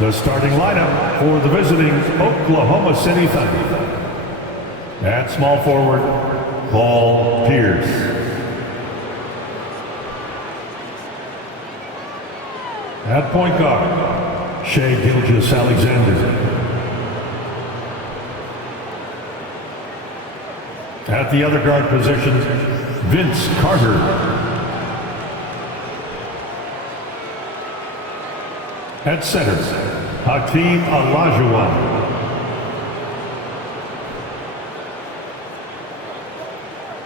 The starting lineup for the visiting Oklahoma City Thunder. At small forward, Paul Pierce. At point guard, Shai Gilgeous-Alexander. At the other guard position, Vince Carter. At center, Hakeem Olajuwon.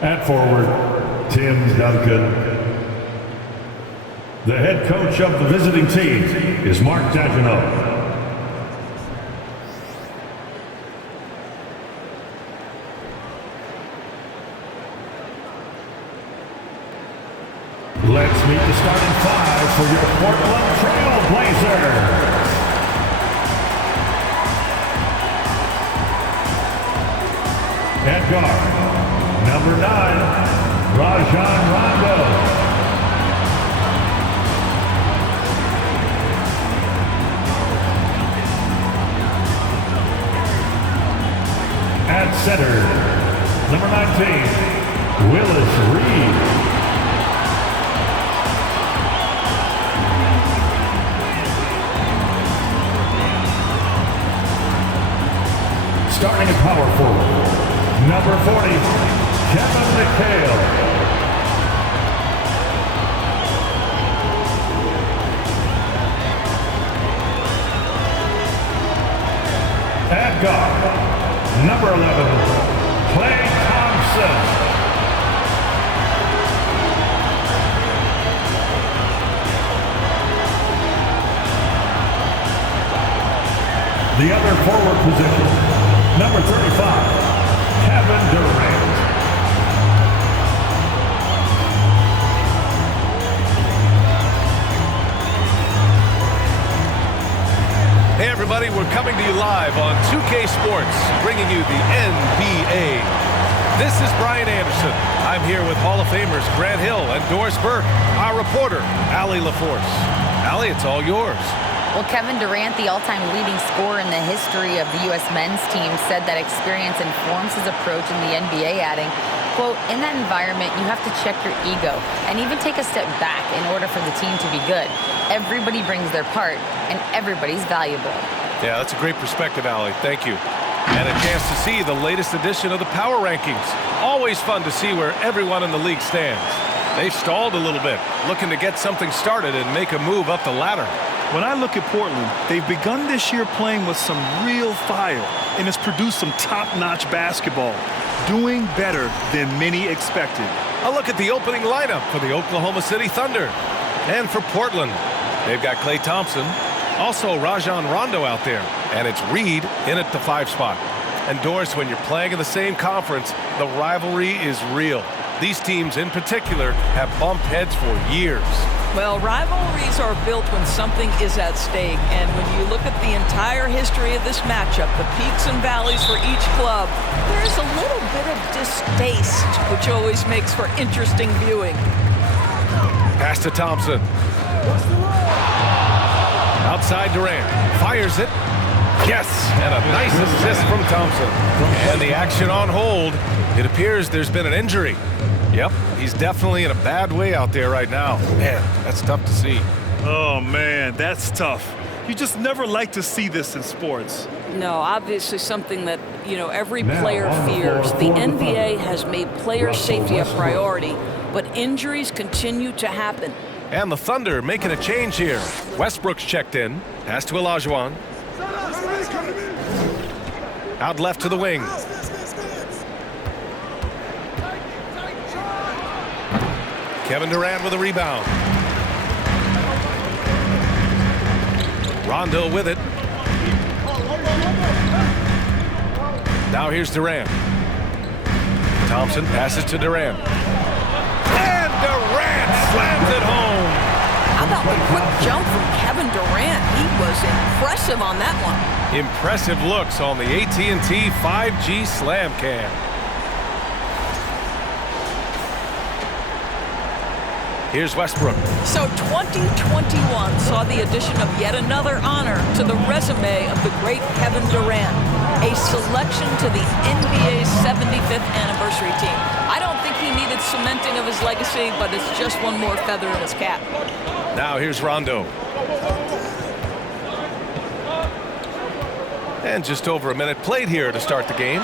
At forward, Tim Duncan. The head coach of the visiting team is Mark Dagenot. Let's meet the starting five for your Portland Trailblazers. At guard, number 9, Rajon Rondo. At center, number 19, Willis Reed. Starting at power forward, number 40, Kevin McHale. At guard, number 11, Klay Thompson. The other forward position, number 35, Kevin Durant. Hey everybody, we're coming to you live on 2K Sports, bringing you the NBA. This is Brian Anderson. I'm here with Hall of Famers Grant Hill and Doris Burke, our reporter, Allie LaForce. Allie, it's all yours. Well, Kevin Durant, the all-time leading scorer in the history of the U.S. men's team, said that experience informs his approach in the NBA, adding, quote, in that environment, you have to check your ego and even take a step back in order for the team to be good. Everybody brings their part, and everybody's valuable. Yeah, that's a great perspective, Allie. Thank you. And a chance to see the latest edition of the Power Rankings. Always fun to see where everyone in the league stands. They've stalled a little bit, looking to get something started and make a move up the ladder. When I look at Portland, they've begun this year playing with some real fire, and it's produced some top-notch basketball, doing better than many expected. A look at the opening lineup for the Oklahoma City Thunder. And for Portland, they've got Klay Thompson, also Rajon Rondo out there, and it's Reed in at the 5 spot. And Doris, when you're playing in the same conference, the rivalry is real. These teams in particular have bumped heads for years. Well, rivalries are built when something is at stake, and when you look at the entire history of this matchup, the peaks and valleys for each club, there's a little bit of distaste, which always makes for interesting viewing. Pass to Thompson. Outside Durant, fires it. Yes, and a nice assist from Thompson. And the action on hold. It appears there's been an injury. Yep, he's definitely in a bad way out there right now. Man, that's tough to see. Oh, man, that's tough. You just never like to see this in sports. No, obviously something that, every player fears. The NBA has made player safety a priority, but injuries continue to happen. And the Thunder making a change here. Westbrook's checked in. Pass to Olajuwon. Out left to the wing. Kevin Durant with a rebound. Rondo with it. Now here's Durant. Thompson passes to Durant. And Durant slams it home. How about the quick jump from Kevin Durant? He was impressive on that one. Impressive looks on the AT&T 5G Slam Cam. Here's Westbrook. So 2021 saw the addition of yet another honor to the resume of the great Kevin Durant, a selection to the NBA's 75th anniversary team. I don't think he needed cementing of his legacy, but it's just one more feather in his cap. Now here's Rondo. And just over a minute played here to start the game.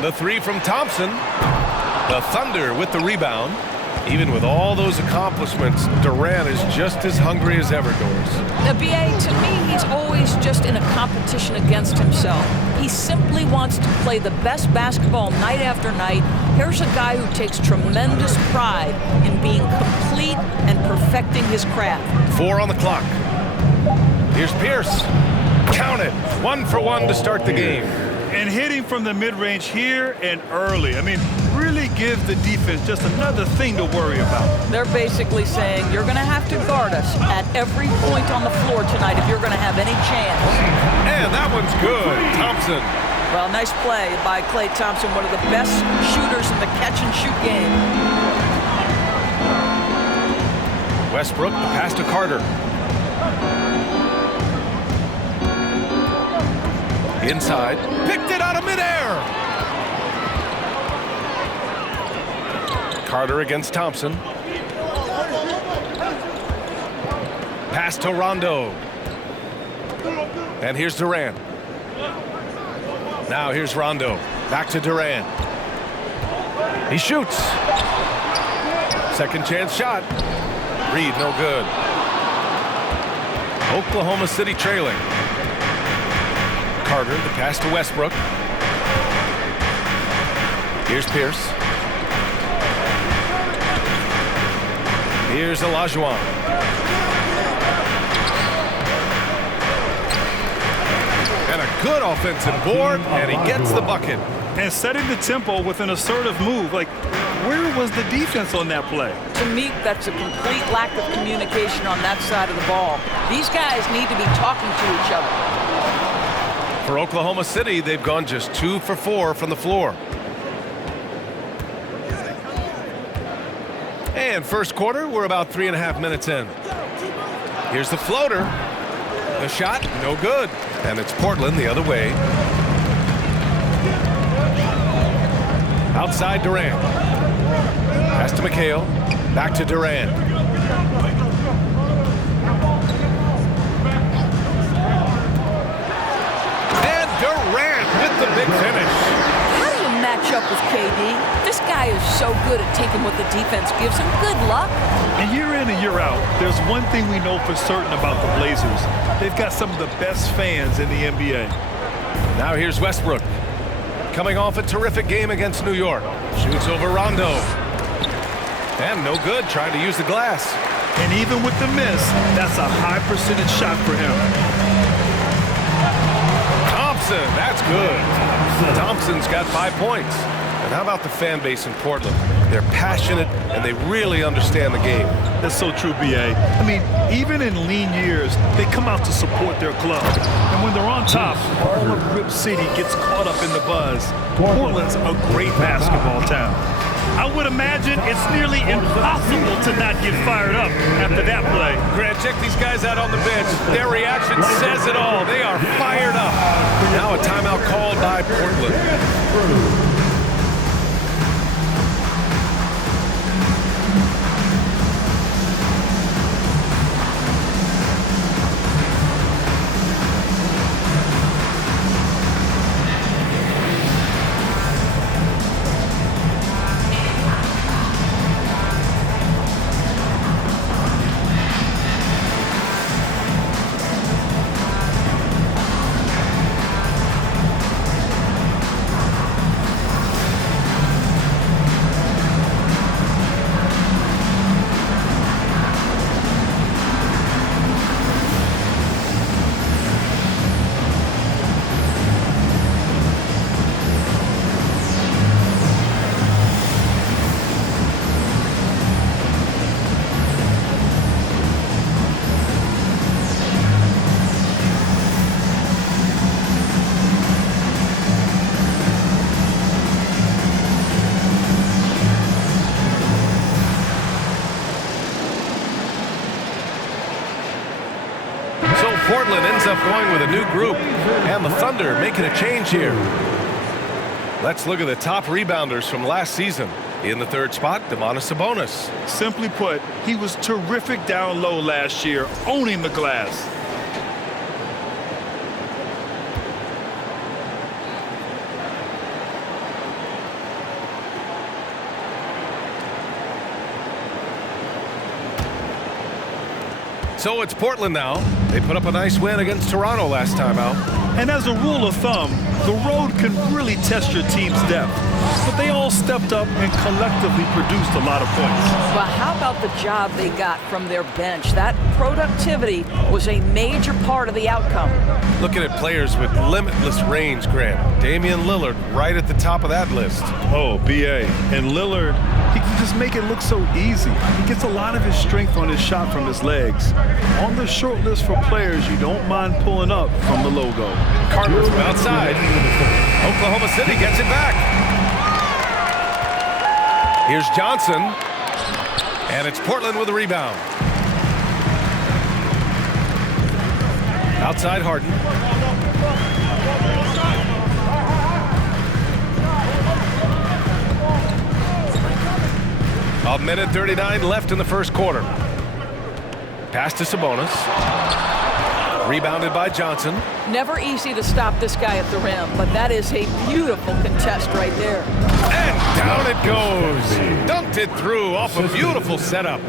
The three from Thompson. The Thunder with the rebound. Even with all those accomplishments, Durant is just as hungry as ever, Doris. BA, to me, he's always just in a competition against himself. He simply wants to play the best basketball night after night. Here's a guy who takes tremendous pride in being complete and perfecting his craft. 4 on the clock. Here's Pierce. Count it. 1 for 1 to start the game. And hitting from the mid-range here and early. I mean, really gives the defense just another thing to worry about. They're basically saying you're going to have to guard us at every point on the floor tonight if you're going to have any chance. And that one's good. Thompson. Well, nice play by Klay Thompson, one of the best shooters in the catch-and-shoot game. Westbrook, the pass to Carter. Inside, picked it out of midair. Carter against Thompson. Pass to Rondo. And here's Durant. Now here's Rondo. Back to Durant. He shoots. Second chance shot. Reed, no good. Oklahoma City trailing. Carter, the pass to Westbrook. Here's Pierce. Here's Olajuwon. And a good offensive board, and he gets the bucket. And setting the tempo with an assertive move. Like, where was the defense on that play? To me, that's a complete lack of communication on that side of the ball. These guys need to be talking to each other. For Oklahoma City, they've gone just 2 for 4 from the floor. And first quarter, we're about 3.5 minutes in. Here's the floater. The shot, no good. And it's Portland the other way. Outside Durant. Pass to McHale. Back to Durant. And Durant with the big finish. How do you match up with KD? This guy is so good at taking what the defense gives him. Good luck. And year in and year out, there's one thing we know for certain about the Blazers. They've got some of the best fans in the NBA. Now here's Westbrook. Coming off a terrific game against New York. Shoots over Rondo. And no good, trying to use the glass. And even with the miss, that's a high percentage shot for him. Thompson, that's good. Thompson's got 5 points. And how about the fan base in Portland? They're passionate, and they really understand the game. That's so true, B.A. I mean, even in lean years, they come out to support their club. And when they're on top, all of Rip City gets caught up in the buzz. Portland's a great basketball town. I would imagine it's nearly impossible to not get fired up after that play. Grant, check these guys out on the bench. Their reaction says it all. They are fired up. Now a timeout called by Portland. Portland ends up going with a new group, and the Thunder making a change here. Let's look at the top rebounders from last season. In the third spot, Domantas Sabonis. Simply put, he was terrific down low last year, owning the glass. So it's Portland now. They put up a nice win against Toronto last time out. And as a rule of thumb, the road can really test your team's depth. But they all stepped up and collectively produced a lot of points. Well, how about the job they got from their bench? That productivity was a major part of the outcome. Looking at players with limitless range, Graham. Damian Lillard right at the top of that list. Oh, B.A. And Lillard, he can just make it look so easy. He gets a lot of his strength on his shot from his legs. On the short list for players you don't mind pulling up from the logo. Carter from outside. Oklahoma City gets it back. Here's Johnson. And it's Portland with a rebound. Outside Harden. A minute 39 left in the first quarter. Pass to Sabonis. Rebounded by Johnson. Never easy to stop this guy at the rim, but that is a beautiful contest right there. And down it goes. Dunked it through off a beautiful setup.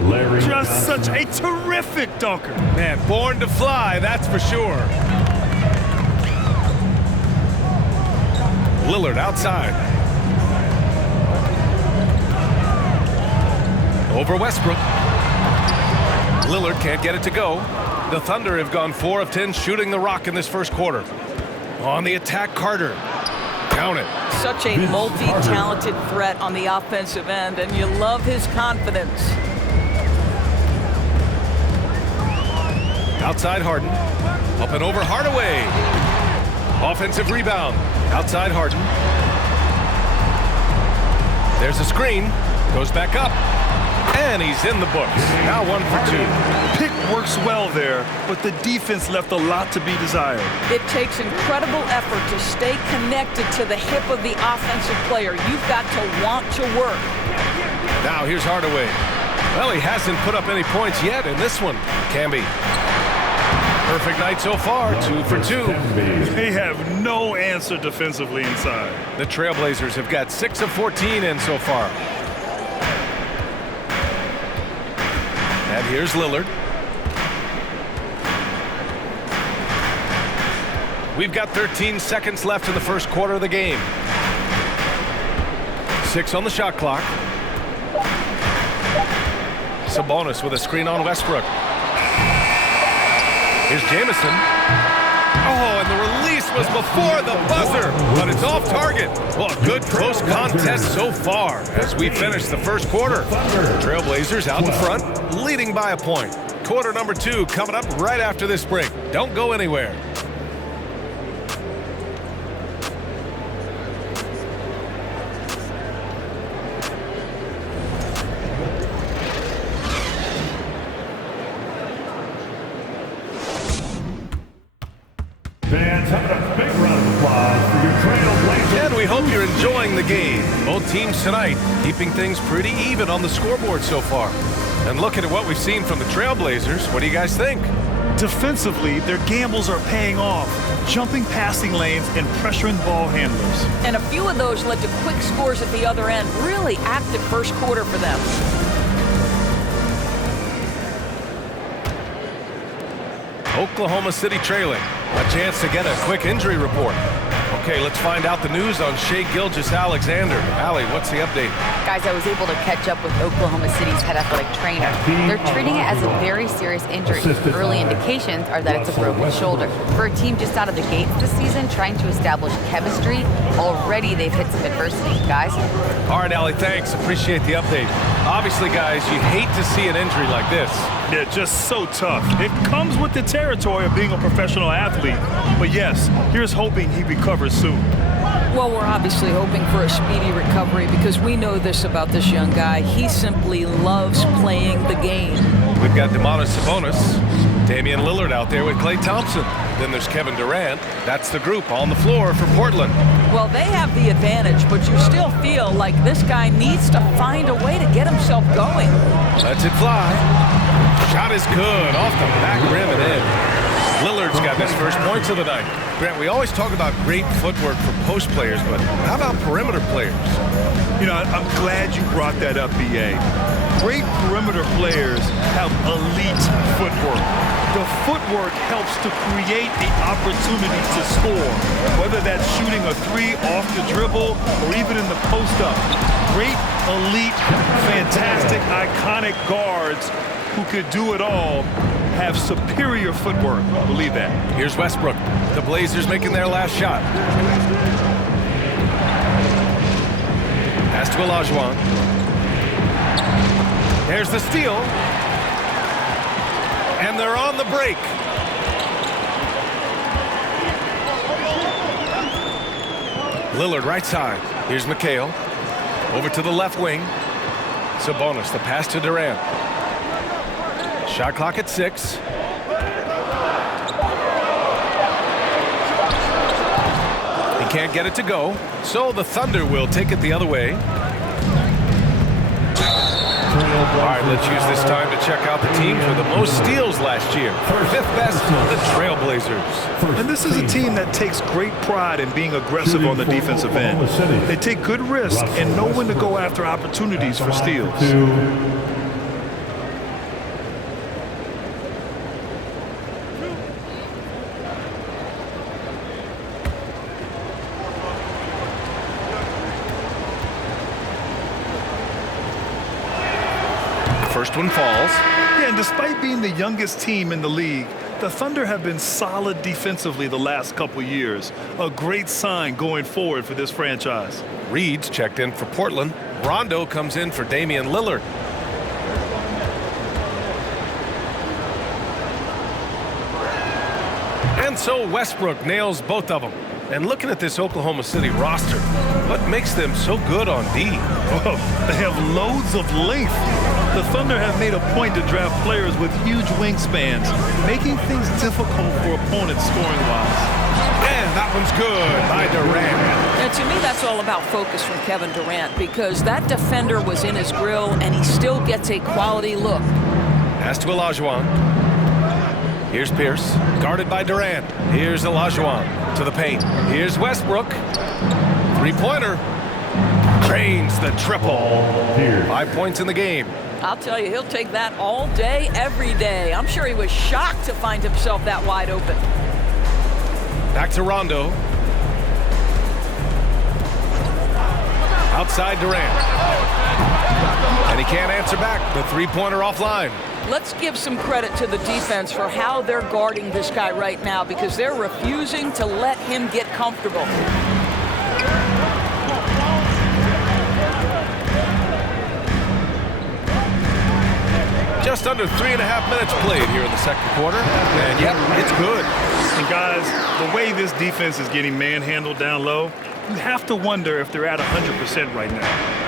Just such a terrific dunker. Man, born to fly, that's for sure. Lillard outside. Over Westbrook. Lillard can't get it to go. The Thunder have gone 4 of 10 shooting the rock in this first quarter. On the attack, Carter. Count it. Such a multi-talented threat on the offensive end, and you love his confidence. Outside Harden. Up and over Hardaway. Offensive rebound. Outside Harden. There's a screen. Goes back up. And he's in the books. Now 1 for 2. Pick works well there, but the defense left a lot to be desired. It takes incredible effort to stay connected to the hip of the offensive player. You've got to want to work. Now here's Hardaway. Well, he hasn't put up any points yet in this one. Camby. Perfect night so far, 2 for 2. They have no answer defensively inside. The Trailblazers have got 6 of 14 in so far. And here's Lillard. We've got 13 seconds left in the first quarter of the game. 6 on the shot clock. Sabonis with a screen on Westbrook. Here's Jamison. Oh, and the release was before the buzzer, but it's off target. Well, a good close contest so far as we finish the first quarter. Trailblazers out in front, leading by a point. Quarter number 2 coming up right after this break. Don't go anywhere. Fans, having a big round of applause for your Trailblazers. And we hope you're enjoying the game. Both teams tonight keeping things pretty even on the scoreboard so far. And looking at what we've seen from the Trailblazers, what do you guys think? Defensively, their gambles are paying off, jumping passing lanes and pressuring ball handlers. And a few of those led to quick scores at the other end. Really active first quarter for them. Oklahoma City trailing. A chance to get a quick injury report. Okay, let's find out the news on Shai Gilgeous-Alexander. Allie, what's the update? Guys, I was able to catch up with Oklahoma City's head athletic trainer. They're treating it as a very serious injury. Early indications are that it's a broken shoulder. For a team just out of the gates this season, trying to establish chemistry, already they've hit some adversity. Guys? All right, Allie, thanks. Appreciate the update. Obviously, guys, you hate to see an injury like this. Yeah, just so tough. It comes with the territory of being a professional athlete. But yes, here's hoping he recovers soon. Well, we're obviously hoping for a speedy recovery because we know this about this young guy. He simply loves playing the game. We've got Domantas Sabonis. Damian Lillard out there with Klay Thompson. Then there's Kevin Durant. That's the group on the floor for Portland. Well, they have the advantage, but you still feel like this guy needs to find a way to get himself going. Lets it fly. Shot is good. Off the back rim and in. Lillard's got his first points of the night. Grant, we always talk about great footwork for post players, but how about perimeter players? You know, I'm glad you brought that up, B.A. Great perimeter players have elite footwork. The footwork helps to create the opportunity to score, whether that's shooting a three off the dribble or even in the post-up. Great, elite, fantastic, iconic guards who could do it all have superior footwork. Believe that. Here's Westbrook. The Blazers making their last shot. Pass to Olajuwon. There's the steal. And they're on the break. Lillard right side. Here's McHale. Over to the left wing. Sabonis, the pass to Durant. Shot clock at 6. He can't get it to go, so the Thunder will take it the other way. All right, let's use this time to check out the teams with the most steals last year. 5th best, the Trailblazers. And this is a team that takes great pride in being aggressive on the defensive end. They take good risks and know when to go after opportunities for steals. First one falls. Yeah, and despite being the youngest team in the league, the Thunder have been solid defensively the last couple years. A great sign going forward for this franchise. Reed's checked in for Portland. Rondo comes in for Damian Lillard. And so Westbrook nails both of them. And looking at this Oklahoma City roster, what makes them so good on D? Oh, they have loads of length. The Thunder have made a point to draft players with huge wingspans, making things difficult for opponents scoring-wise. And that one's good by Durant. And to me, that's all about focus from Kevin Durant, because that defender was in his grill, and he still gets a quality look. Pass to Olajuwon. Here's Pierce, guarded by Durant. Here's Olajuwon to the paint. Here's Westbrook. Three-pointer. Drains the triple. 5 points in the game. I'll tell you, he'll take that all day, every day. I'm sure he was shocked to find himself that wide open. Back to Rondo. Outside Durant. And he can't answer back. The three-pointer offline. Let's give some credit to the defense for how they're guarding this guy right now, because they're refusing to let him get comfortable. Just under 3.5 minutes played here in the second quarter. And yep, it's good. And guys, the way this defense is getting manhandled down low, you have to wonder if they're at 100% right now.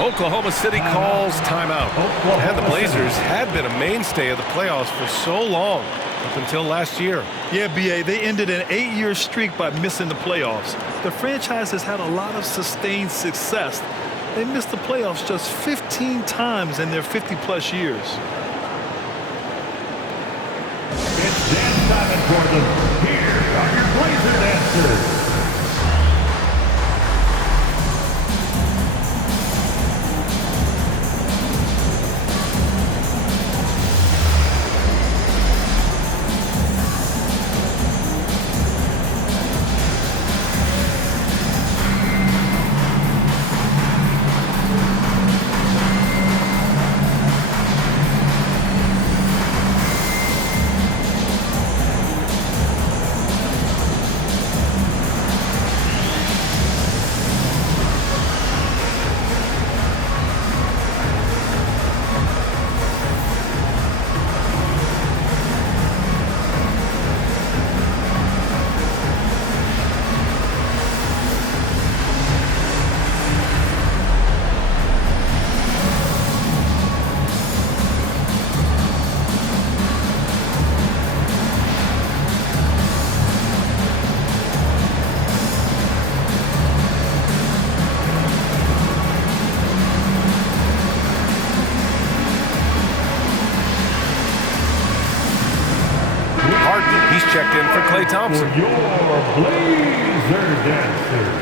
Oklahoma City calls timeout. And the Blazers had been a mainstay of the playoffs for so long, up until last year. Yeah, B.A., they ended an 8-year streak by missing the playoffs. The franchise has had a lot of sustained success. They missed the playoffs just 15 times in their 50-plus years. It's dance time in Portland. Here are your Blazer dancers. checked in for Klay Thompson. For your Blazer dancer.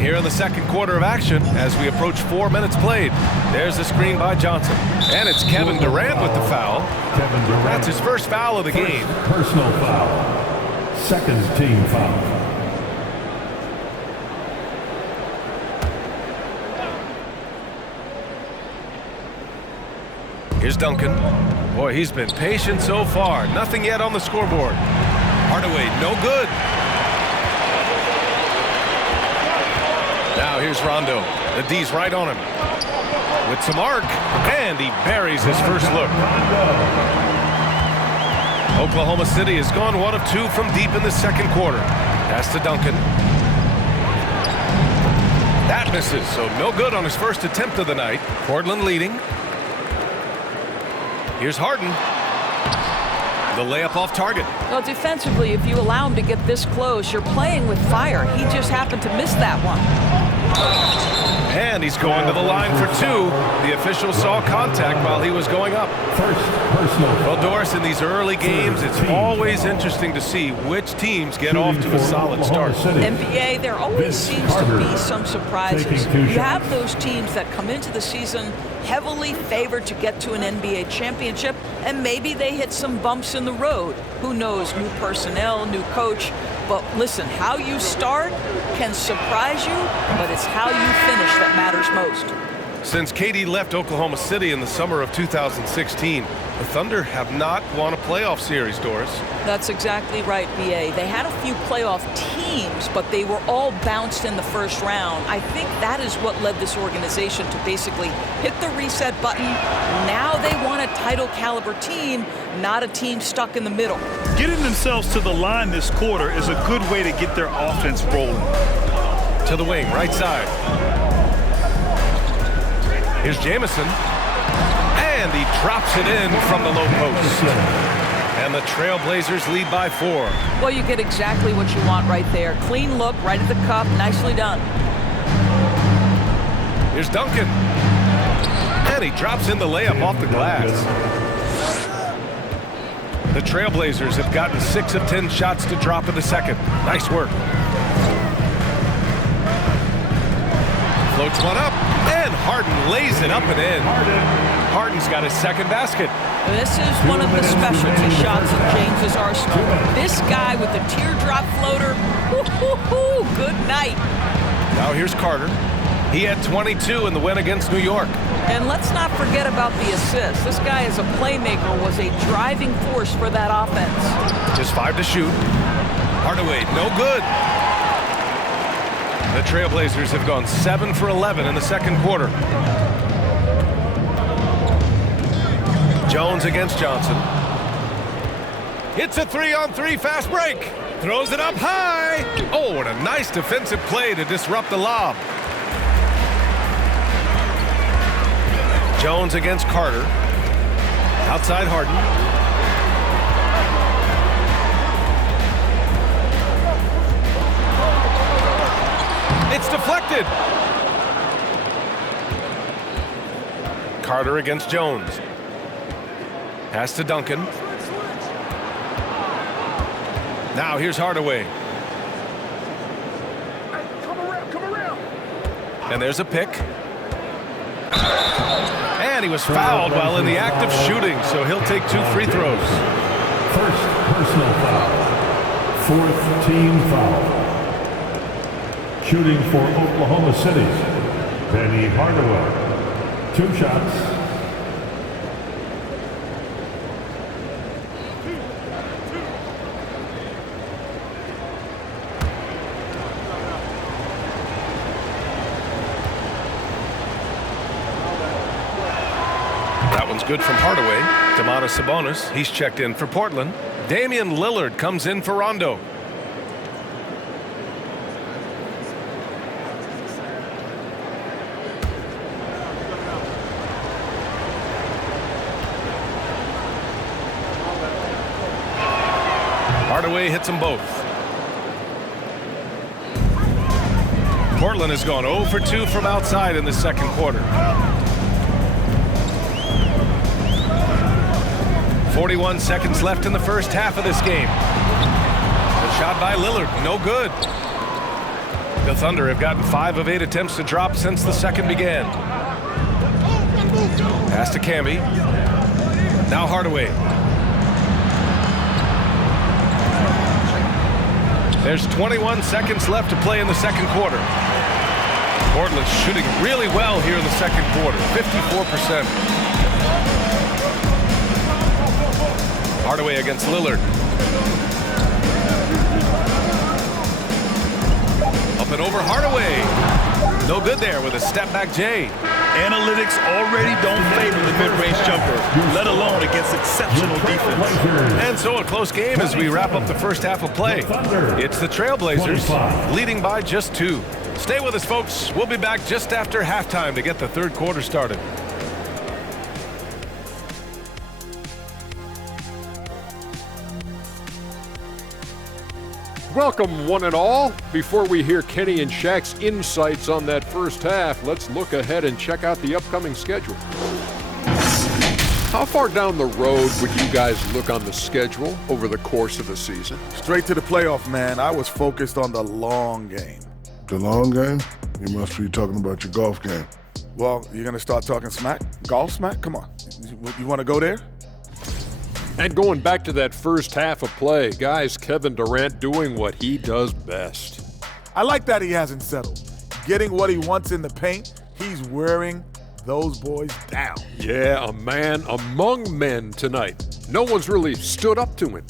Here in the second quarter of action as we approach 4 minutes played. There's the screen by Johnson. And it's Kevin Durant with the foul. Kevin Durant. That's his first foul of the game. Personal foul. Second team foul. Here's Duncan. Boy, he's been patient so far. Nothing yet on the scoreboard. Hardaway, no good. Now here's Rondo. The D's right on him. With some arc, and he buries his first look. Oklahoma City has gone 1 of 2 from deep in the second quarter. Pass to Duncan. That misses, so no good on his first attempt of the night. Portland leading. Here's Harden. The layup off target. Well, defensively, if you allow him to get this close, you're playing with fire. He just happened to miss that one. And he's going to the line for 2. The official saw contact while he was going up. First personal. Well, Doris, in these early games, it's always interesting to see which teams get off to a solid start. NBA, there always seems to be some surprises. You have those teams that come into the season heavily favored to get to an NBA championship, and maybe they hit some bumps in the road. Who knows? New personnel, new coach. But listen, how you start can surprise you, but it's how you finish that matters most. Since KD left Oklahoma City in the summer of 2016, the Thunder have not won a playoff series, Doris. That's exactly right, B.A. They had a few playoff teams, but they were all bounced in the first round. I think that is what led this organization to basically hit the reset button. Now they want a title caliber team, not a team stuck in the middle. Getting themselves to the line this quarter is a good way to get their offense rolling. To the wing, right side. Here's Jamison. And he drops it in from the low post. And the Trailblazers lead by 4. Well, you get exactly what you want right there. Clean look, right at the cup, nicely done. Here's Duncan. And he drops in the layup off the glass. The Trailblazers have gotten 6 of 10 shots to drop in the second. Nice work. Floats one up, and Harden lays it up and in. Harden's got his second basket. This is one of the specialty shots of James's arsenal. This guy with the teardrop floater, good night. Now here's Carter. He had 22 in the win against New York. And let's not forget about the assist. This guy as a playmaker was a driving force for that offense. Just 5 to shoot. Hardaway, no good. The Trailblazers have gone 7 for 11 in the second quarter. Jones against Johnson. Hits a 3-on-3 fast break. Throws it up high. Oh, and a nice defensive play to disrupt the lob. Jones against Carter. Outside Harden. It's deflected. Carter against Jones. Pass to Duncan. Now here's Hardaway. Come around. And there's a pick. And he was fouled while in the act of shooting, so he'll take 2 free throws. First personal foul. Fourth team foul. Shooting for Oklahoma City, Penny Hardaway. 2 shots. That one's good from Hardaway. Domantas Sabonis, he's checked in for Portland. Damian Lillard comes in for Rondo. Hardaway hits them both. Portland has gone 0 for 2 from outside in the second quarter. 41 seconds left in the first half of this game. A shot by Lillard, no good. The Thunder have gotten 5 of 8 attempts to drop since the second began. Pass to Camby. Now Hardaway. There's 21 seconds left to play in the second quarter. Portland's shooting really well here in the second quarter, 54%. Hardaway against Lillard. Up and over Hardaway. No good there with a step-back J. Analytics already don't favor the mid-range jumper, let alone against exceptional defense. And so a close game as we wrap up the first half of play. It's the Trailblazers leading by just 2. Stay with us, folks. We'll be back just after halftime to get the third quarter started. Welcome, one and all. Before we hear Kenny and Shaq's insights on that first half, let's look ahead and check out the upcoming schedule. How far down the road would you guys look on the schedule over the course of the season? Straight to the playoff, man. I was focused on the long game. The long game? You must be talking about your golf game. Well, you're going to start talking smack? Golf smack? Come on. You want to go there? And going back to that first half of play, guys, Kevin Durant doing what he does best. I like that he hasn't settled. Getting what he wants in the paint, he's wearing those boys down. Yeah, a man among men tonight. No one's really stood up to him.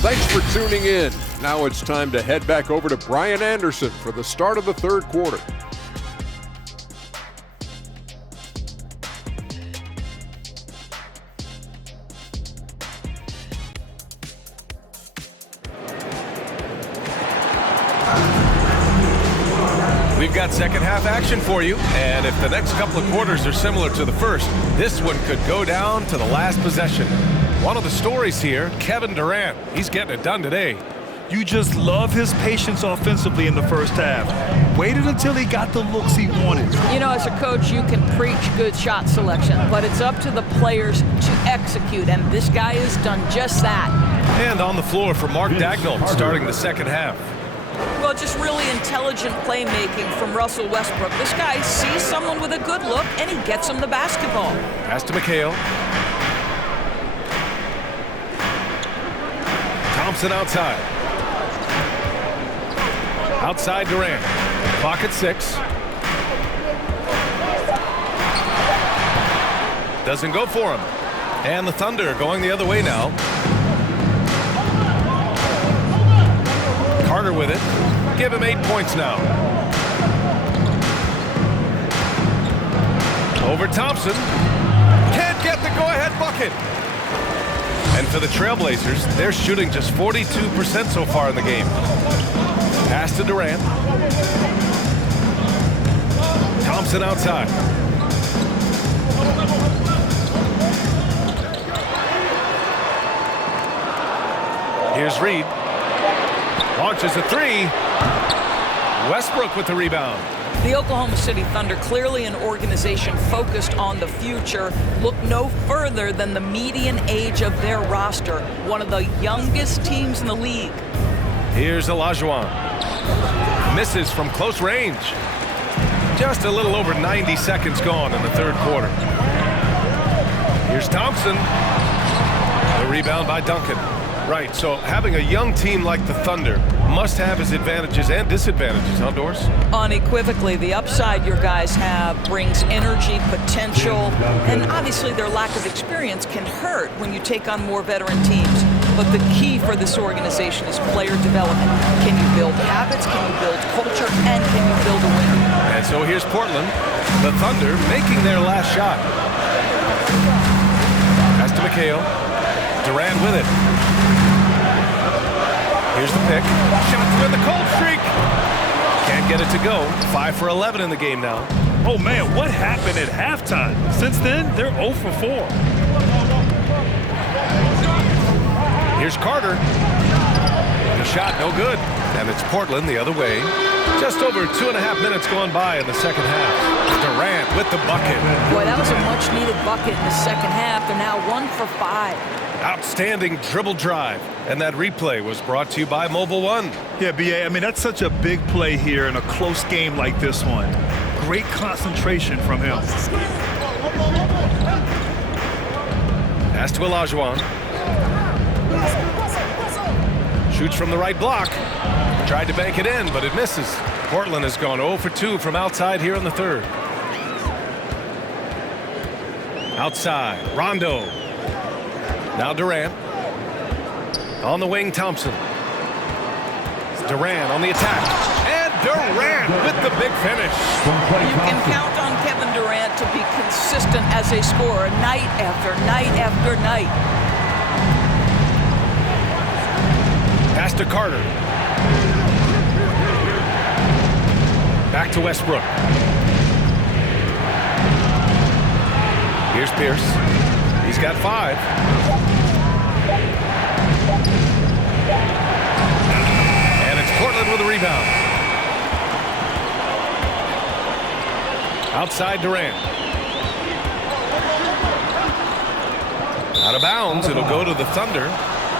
Thanks for tuning in. Now it's time to head back over to Brian Anderson for the start of the third quarter. We've got second half action for you, and if the next couple of quarters are similar to the first, this one could go down to the last possession. One of the stories here, Kevin Durant. He's getting it done today. You just love his patience offensively in the first half. Waited until he got the looks he wanted. You know, as a coach, you can preach good shot selection, but it's up to the players to execute, and this guy has done just that. And on the floor for Mark Daigneault starting the second half. Well, just really intelligent playmaking from Russell Westbrook. This guy sees someone with a good look, and he gets him the basketball. Pass to McHale. Thompson outside. Outside Durant. Clock at 6. Doesn't go for him. And the Thunder going the other way now. Carter with it. Give him 8 points now. Over Thompson. Can't get the go-ahead bucket. And for the Trailblazers, they're shooting just 42% so far in the game. Pass to Durant. Thompson outside. Here's Reed. Launches a 3. Westbrook with the rebound. The Oklahoma City Thunder, clearly an organization focused on the future, look no further than the median age of their roster, one of the youngest teams in the league. Here's Olajuwon. Misses from close range. Just a little over 90 seconds gone in the third quarter. Here's Thompson. The rebound by Duncan. Right, so having a young team like the Thunder must have its advantages and disadvantages, huh, Doris? Unequivocally, the upside your guys have brings energy, potential, and obviously their lack of experience can hurt when you take on more veteran teams. But the key for this organization is player development. Can you build habits, can you build culture, and can you build a win? And so here's Portland, the Thunder making their last shot. Pass to McHale. Durant with it. Here's the pick. Shot through the cold streak. Can't get it to go. 5 for 11 in the game now. Oh, man, what happened at halftime? Since then, they're 0 for 4. Here's Carter. The shot no good. And it's Portland the other way. Just over 2.5 minutes gone by in the second half. Durant with the bucket. Boy, that was a much-needed bucket in the second half. They're now 1 for 5. Outstanding dribble drive. And that replay was brought to you by Mobile One. Yeah, B.A., I mean, that's such a big play here in a close game like this one. Great concentration from him. Pass to Olajuwon. Shoots from the right block. Tried to bank it in, but it misses. Portland has gone 0 for 2 from outside here in the third. Outside, Rondo. Now Durant. On the wing, Thompson. Durant on the attack. And Durant with the big finish. You can count on Kevin Durant to be consistent as a scorer night after night after night. Pass to Carter. Back to Westbrook. Here's Pierce. He's got 5. And it's Portland with a rebound. Outside Durant. Out of bounds. It'll go to the Thunder.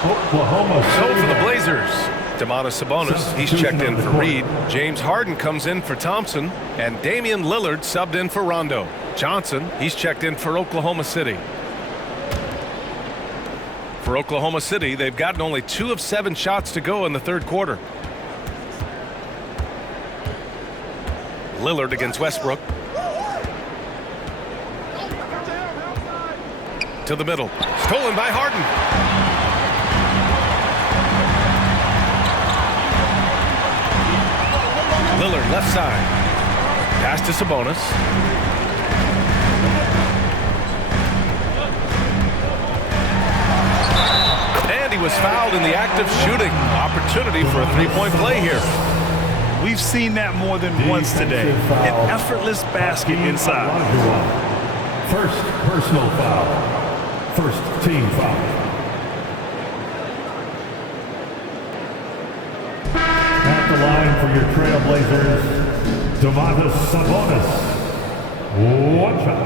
Oklahoma So City. for the Blazers, Domantas Sabonis, he's checked in for Reed. James Harden comes in for Thompson. And Damian Lillard subbed in for Rondo. Johnson, he's checked in for Oklahoma City. For Oklahoma City, they've gotten only 2 of 7 shots to go in the third quarter. Lillard against Westbrook. To the middle. Stolen by Harden. Lillard left side. Pass to Sabonis. And he was fouled in the act of shooting. Opportunity for a three-point play here. We've seen that more than once today. An effortless basket inside. First personal foul. First team foul. At the line for your Trailblazers, Domantas Sabonis. 1 shot.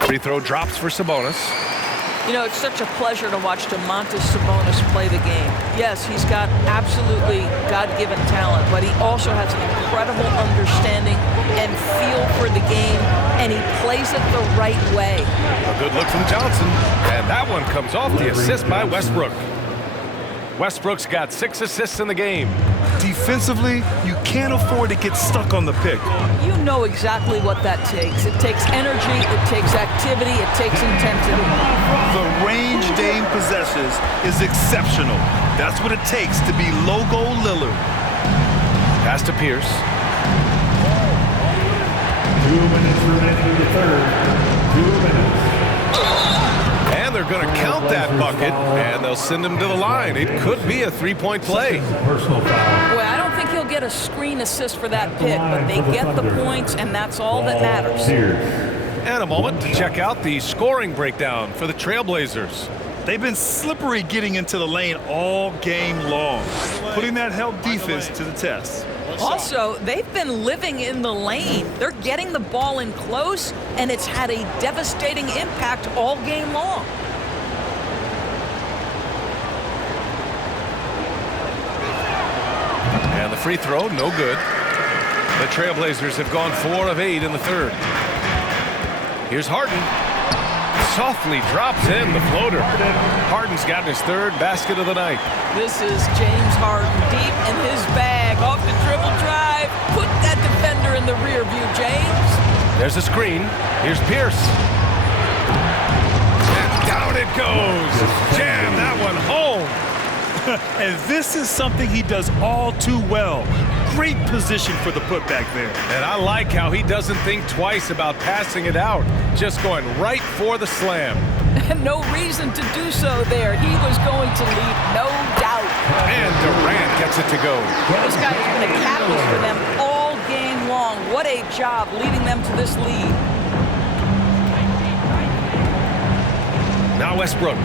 Free throw drops for Sabonis. You know, it's such a pleasure to watch Domantas Sabonis play the game. Yes, he's got absolutely God-given talent, but he also has an incredible understanding and feel for the game, and he plays it the right way. A good look from Johnson, and that one comes off the assist by Westbrook. Westbrook's got 6 assists in the game. Defensively, you can't afford to get stuck on the pick. You know exactly what that takes. It takes energy, it takes activity, it takes intensity. The range Dame possesses is exceptional. That's what it takes to be logo Lillard. Pass to Pierce. 2 minutes remaining in the third. 2 minutes. And they're going to count that bucket, and they'll send him to the line. It could be a three-point play. Personal foul. Boy, I don't think he'll get a screen assist for that pick, but they get the points, and that's all that matters. And a moment to check out the scoring breakdown for the Trailblazers. They've been slippery getting into the lane all game long, putting that help defense to the test. Also, they've been living in the lane. They're getting the ball in close, and it's had a devastating impact all game long. And the free throw, no good. The Trailblazers have gone 4 of 8 in the third. Here's Harden. Softly drops in the floater. Harden's gotten his 3rd basket of the night. This is James Harden deep in his bag. Off the dribble drive. Put that defender in the rear view, James. There's a screen. Here's Pierce. And down it goes. Jam that one home. And this is something he does all too well. Great position for the putback there. And I like how he doesn't think twice about passing it out. Just going right for the slam. No reason to do so there. He was going to lead, no doubt. And Durant gets it to go. This guy has been a catalyst for them all game long. What a job leading them to this lead. Now Westbrook.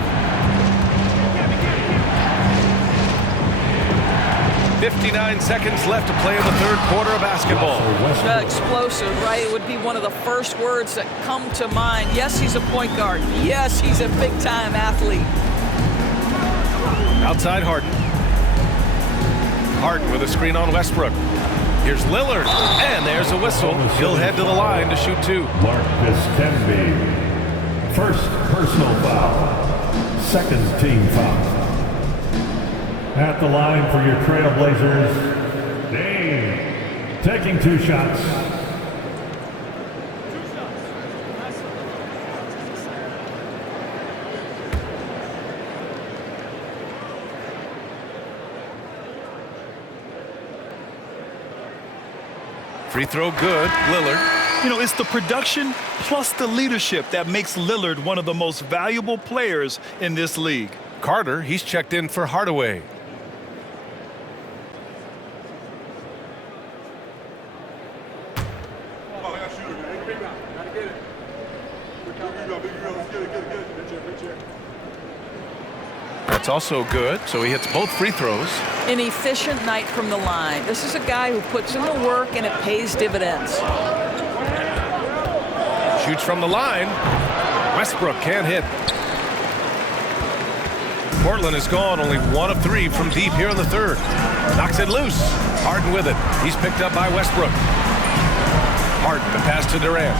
59 seconds left to play in the third quarter of basketball. Explosive, right? It would be one of the first words that come to mind. Yes, he's a point guard. Yes, he's a big-time athlete. Outside Harden. Harden with a screen on Westbrook. Here's Lillard, and there's a whistle. He'll head to the line to shoot two. Marcus Camby. First personal foul. Second team foul. At the line for your Trailblazers, Dame taking 2 shots. Free throw good, Lillard. You know, it's the production plus the leadership that makes Lillard one of the most valuable players in this league. Carter, he's checked in for Hardaway. That's also good, so he hits both free throws. An efficient night from the line. This is a guy who puts in the work and it pays dividends. Shoots from the line. Westbrook can't hit. Portland is gone, only 1 of 3 from deep here in the third. Knocks it loose. Harden with it. He's picked up by Westbrook. Harden, the pass to Durant.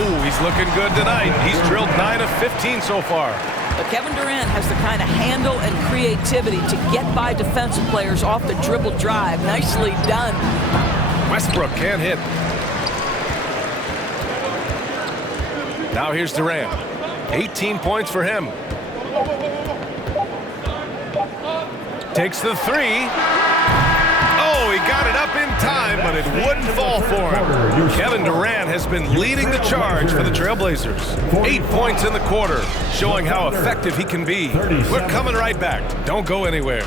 Ooh, he's looking good tonight. He's drilled 9 of 15 so far. But Kevin Durant has the kind of handle and creativity to get by defensive players off the dribble drive. Nicely done. Westbrook can't hit. Now here's Durant. 18 points for him. Takes the 3. Oh, he got it up in time, but it wouldn't fall for him. Kevin Durant has been leading the charge for the Trailblazers. 8 points in the quarter, showing how effective he can be. We're coming right back. Don't go anywhere.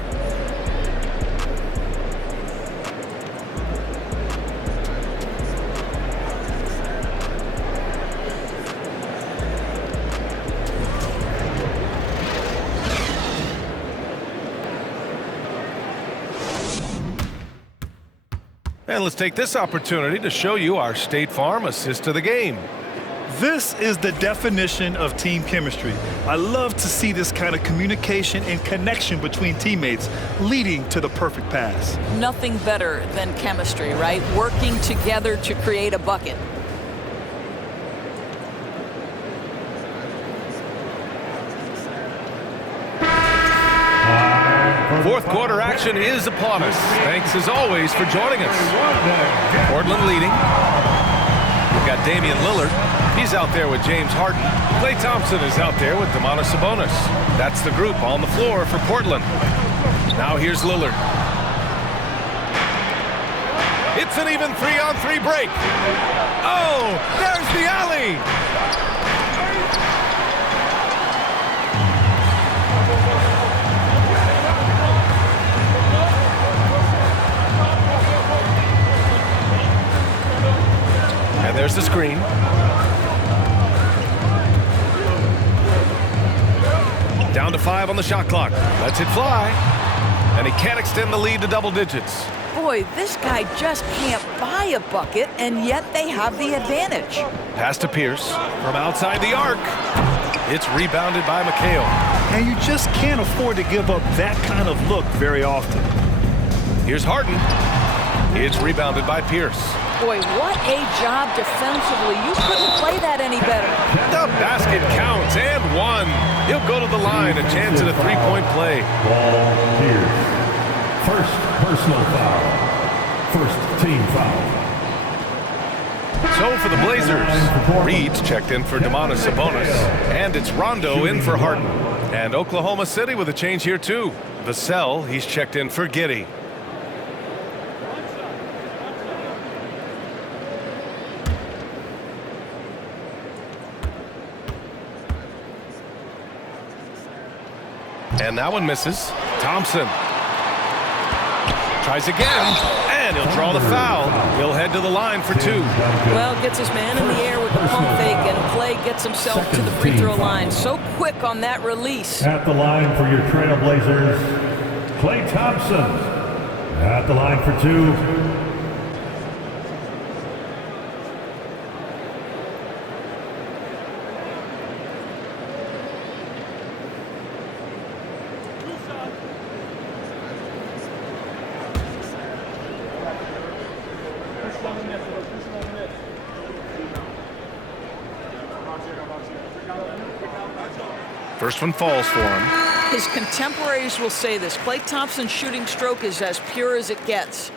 And let's take this opportunity to show you our State Farm assist to the game. This is the definition of team chemistry. I love to see this kind of communication and connection between teammates leading to the perfect pass. Nothing better than chemistry, right? Working together to create a bucket. Fourth quarter action is upon us. Thanks as always for joining us. Portland leading. We've got Damian Lillard. He's out there with James Harden. Klay Thompson is out there with Domantas Sabonis. That's the group on the floor for Portland. Now here's Lillard. It's an even 3-on-3 break. Oh, there's the alley. And there's the screen. Down to 5 on the shot clock. Lets it fly. And he can't extend the lead to double digits. Boy, this guy just can't buy a bucket, and yet they have the advantage. Pass to Pierce from outside the arc. It's rebounded by McHale. And you just can't afford to give up that kind of look very often. Here's Harden. It's rebounded by Pierce. Boy, what a job defensively. You couldn't play that any better. The basket counts, and 1. He'll go to the line, a chance at a 3-point play. Ball Pierce. First personal foul. First team foul. So for the Blazers, Reed's checked in for Domantas Sabonis, and it's Rondo in for Harden. And Oklahoma City with a change here too. Vassell, he's checked in for Giddey. And that one misses. Thompson tries again, and he'll draw the foul. He'll head to the line for 2. Well, gets his man in the air with the pump fake, and Clay gets himself to the free throw line. So quick on that release. At the line for your Trailblazers, Klay Thompson. At the line for 2. First one falls for him. His contemporaries will say this. Klay Thompson's shooting stroke is as pure as it gets.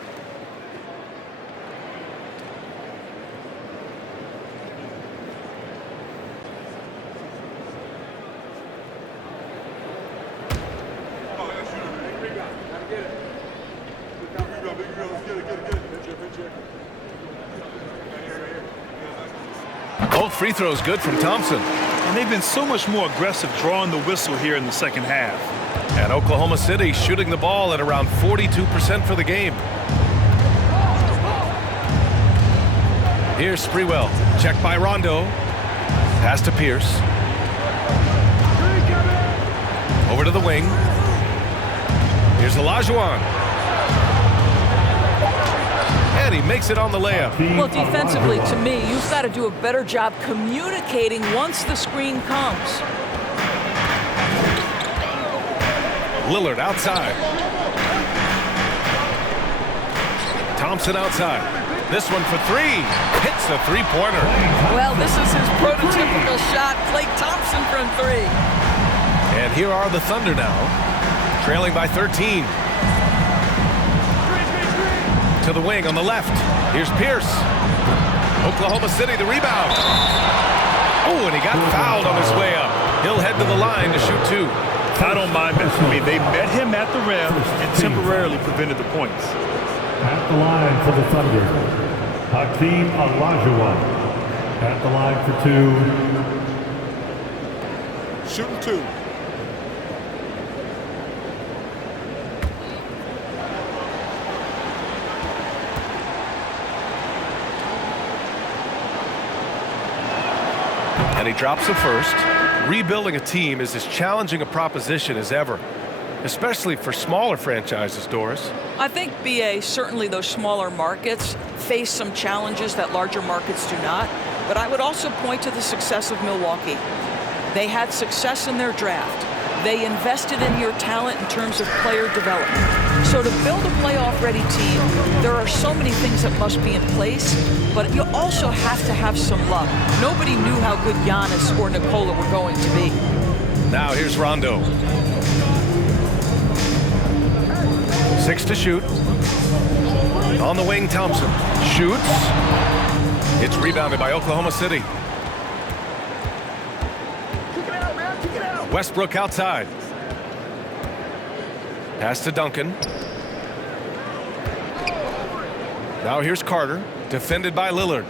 Both free throws good from Thompson. And they've been so much more aggressive drawing the whistle here in the second half. And Oklahoma City shooting the ball at around 42% for the game. Here's Sprewell. Checked by Rondo. Pass to Pierce. Over to the wing. Here's Olajuwon. And he makes it on the layup. Well, defensively, to me, you've got to do a better job communicating once the screen comes. Lillard outside. Thompson outside. This one for 3. Hits the three-pointer. Well, this is his prototypical shot. Klay Thompson from 3. And here are the Thunder now, trailing by 13. To the wing on the left. Here's Pierce. Oklahoma City, the rebound. Oh, and he got fouled on his way up. He'll head to the line to shoot 2. I don't mind that. I mean, they met him at the rim and temporarily prevented the points. At the line for the Thunder, Hakeem Olajuwon. At the line for 2. Shooting 2. And he drops the first. Rebuilding a team is as challenging a proposition as ever, especially for smaller franchises, Doris. I think, BA, certainly those smaller markets face some challenges that larger markets do not. But I would also point to the success of Milwaukee. They had success in their draft. They invested in your talent in terms of player development. So to build a playoff-ready team, there are so many things that must be in place, but you also have to have some luck. Nobody knew how good Giannis or Nikola were going to be. Now here's Rondo. 6 to shoot. On the wing, Thompson shoots. It's rebounded by Oklahoma City. Westbrook outside. Pass to Duncan. Now here's Carter, defended by Lillard.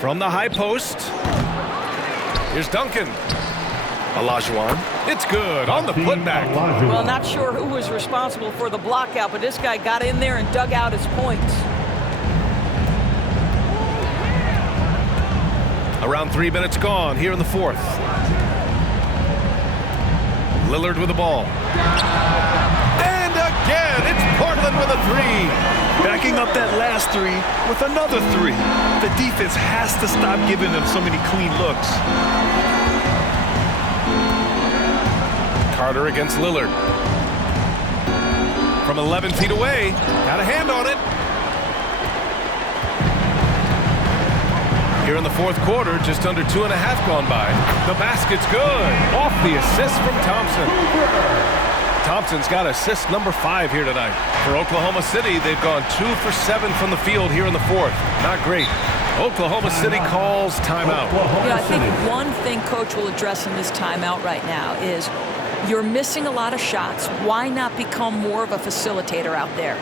From the high post. Here's Duncan. Olajuwon. It's good on the putback. Well, not sure who was responsible for the blockout, but this guy got in there and dug out his points. Around 3 minutes gone here in the fourth. Lillard with the ball. And again, it's Portland with a 3. Backing up that last 3 with another 3. The defense has to stop giving them so many clean looks. Carter against Lillard. From 11 feet away, got a hand on it. Here in the fourth quarter, just under 2.5 gone by. The basket's good. Off the assist from Thompson. Thompson's got assist number 5 here tonight. For Oklahoma City, they've gone 2 for 7 from the field here in the fourth. Not great. Oklahoma City calls timeout. I think one thing Coach will address in this timeout right now is you're missing a lot of shots. Why not become more of a facilitator out there?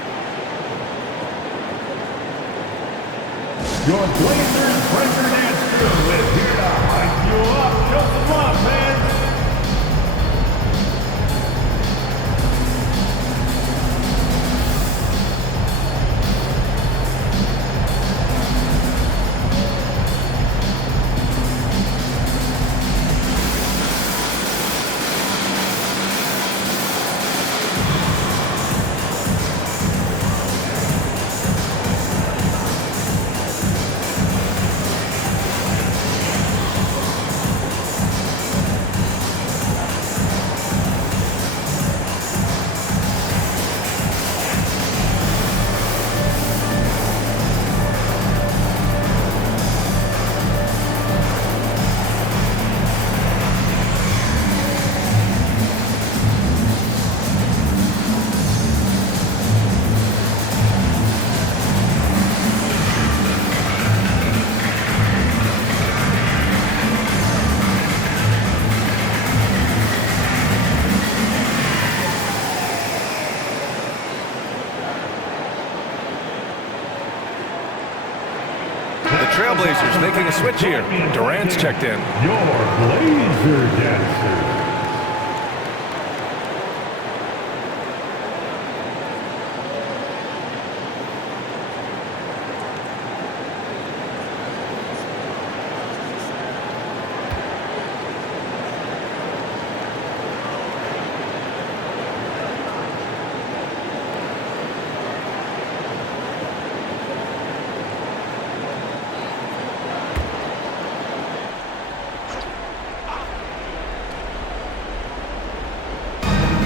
Your Blazers record and crew is here to hype you up. Just one, man. making a switch here. Durant's checked in. Your Blazer Dancers.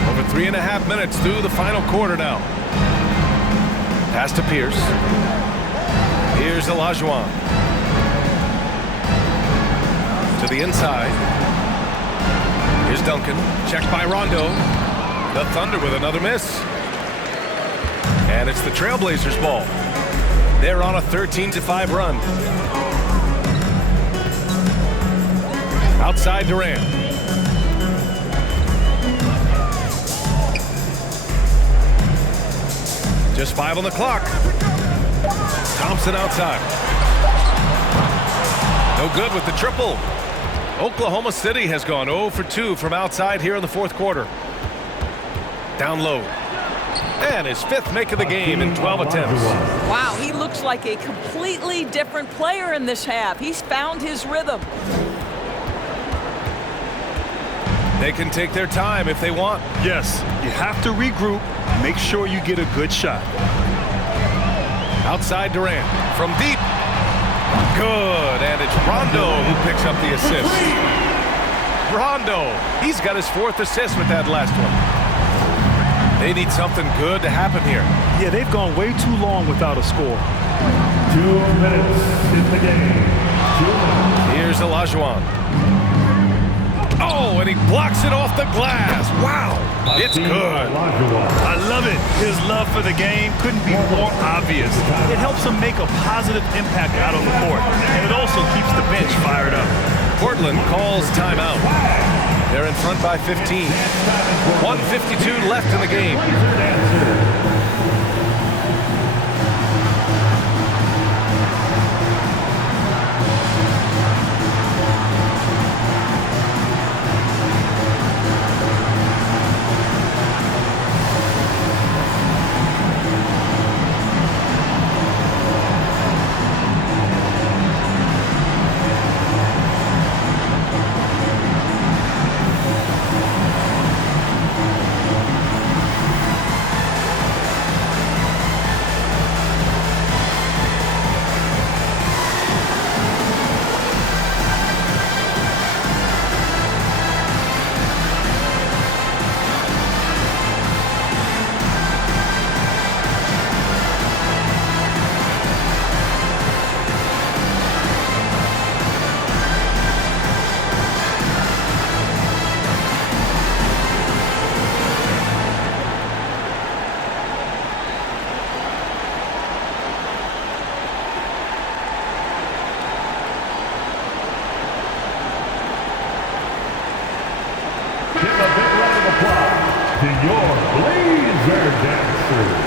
Over 3.5 minutes through the final quarter now. Pass to Pierce. Here's Olajuwon. To the inside. Here's Duncan. Checked by Rondo. The Thunder with another miss. And it's the Trailblazers ball. They're on a 13-5 run. Outside Durant. Just 5 on the clock. Thompson outside. No good with the triple. Oklahoma City has gone 0 for 2 from outside here in the fourth quarter. Down low. And his 5th make of the game in 12 attempts. Wow, he looks like a completely different player in this half. He's found his rhythm. They can take their time if they want. Yes, you have to regroup. Make sure you get a good shot. Outside Durant from deep. Good, and it's Rondo who picks up the assist. Rondo, he's got his 4th assist with that last one. They need something good to happen here. Yeah, they've gone way too long without a score. 2 minutes in the game. 2 minutes. Here's Olajuwon. Oh, and he blocks it off the glass. Wow, it's good. I love it. His love for the game couldn't be more obvious. It helps him make a positive impact out on the court, and it also keeps the bench fired up. Portland calls timeout. They're in front by 15. 1:52 left in the game. To your Blazer Dancers.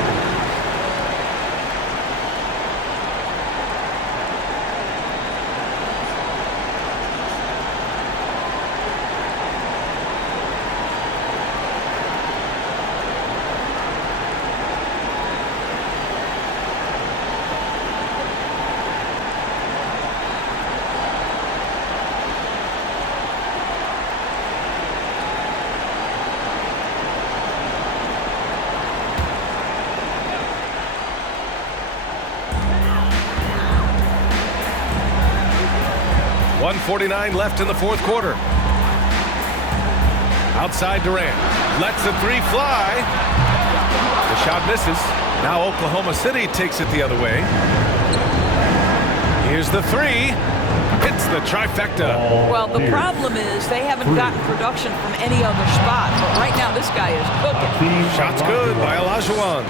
.149 left in the fourth quarter. Outside Durant. Lets the 3 fly. The shot misses. Now Oklahoma City takes it the other way. Here's the 3. Hits the trifecta. Well, the problem is they haven't gotten production from any other spot. But right now, this guy is cooking. Shots good by Olajuwon.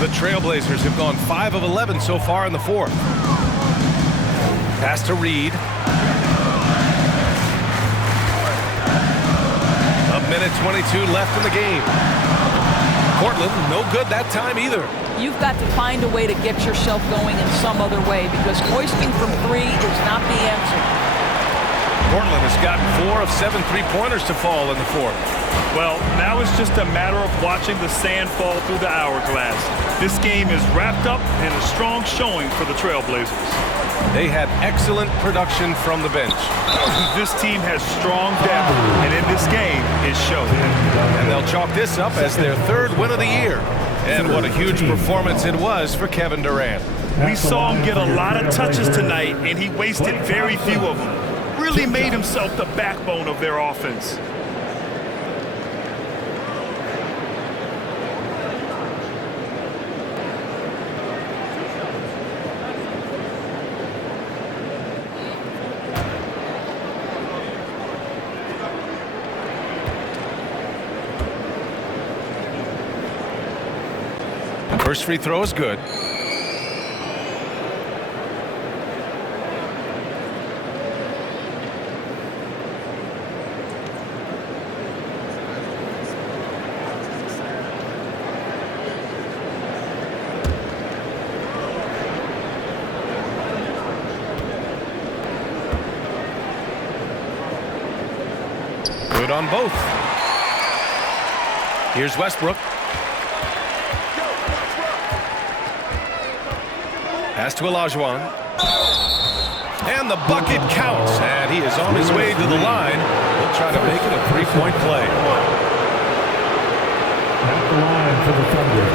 The Trailblazers have gone 5 of 11 so far in the fourth. Pass to Reed. A minute 22 left in the game. Portland, no good that time either. You've got to find a way to get yourself going in some other way because hoisting from 3 is not the answer. Portland has gotten 4 of 7 3-pointers to fall in the fourth. Well, now it's just a matter of watching the sand fall through the hourglass. This game is wrapped up in a strong showing for the Trailblazers. They had excellent production from the bench. This team has strong depth, and in this game, it showed. And they'll chalk this up as their 3rd win of the year. And what a huge performance it was for Kevin Durant. We saw him get a lot of touches tonight, and he wasted very few of them. Really made himself the backbone of their offense. First free throw is good. Good on both. Here's Westbrook. Pass to Olajuwon. And the bucket counts. And he is on his way to the line. He'll try to make it a 3-point play. At the line for the Thunder,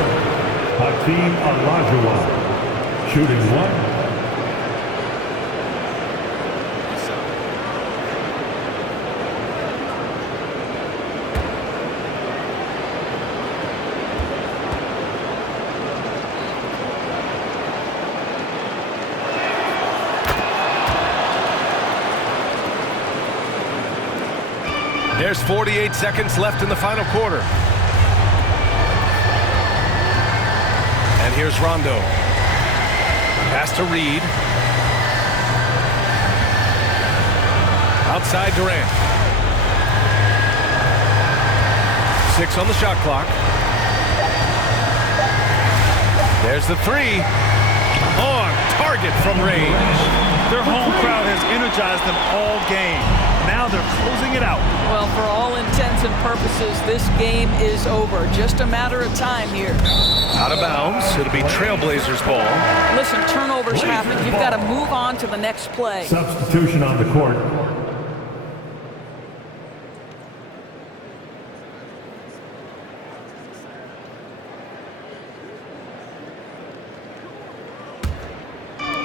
Hakeem Olajuwon, shooting 1. There's 48 seconds left in the final quarter. And here's Rondo. Pass to Reed. Outside Durant. 6 on the shot clock. There's the 3. On target from range. Their home crowd has energized them all game. Now they're closing it out. Well, for all intents and purposes, this game is over. Just a matter of time here. Out of bounds. It'll be Trailblazers ball. Listen, turnovers happen. You've got to move on to the next play. Substitution on the court.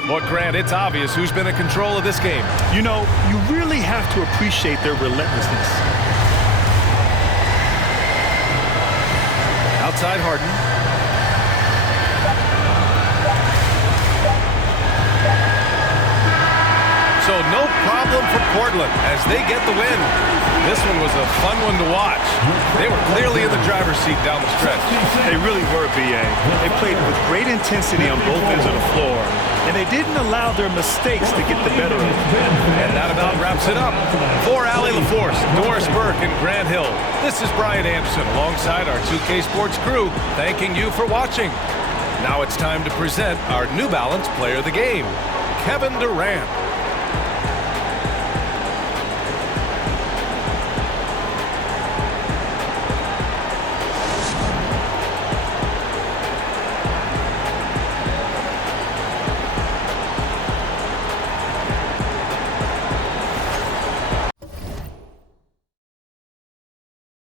Look, Grant, it's obvious who's been in control of this game. You know, you really have to appreciate their relentlessness. Outside Harden. So no problem for Portland as they get the win. This one was a fun one to watch. They were clearly in the driver's seat down the stretch. They really were, B.A. They played with great intensity on both ends of the floor, and they didn't allow their mistakes to get the better of them. And that about wraps it up. For Allie LaForce, Doris Burke, and Grant Hill, this is Brian Anderson alongside our 2K Sports crew, thanking you for watching. Now it's time to present our New Balance Player of the Game, Kevin Durant.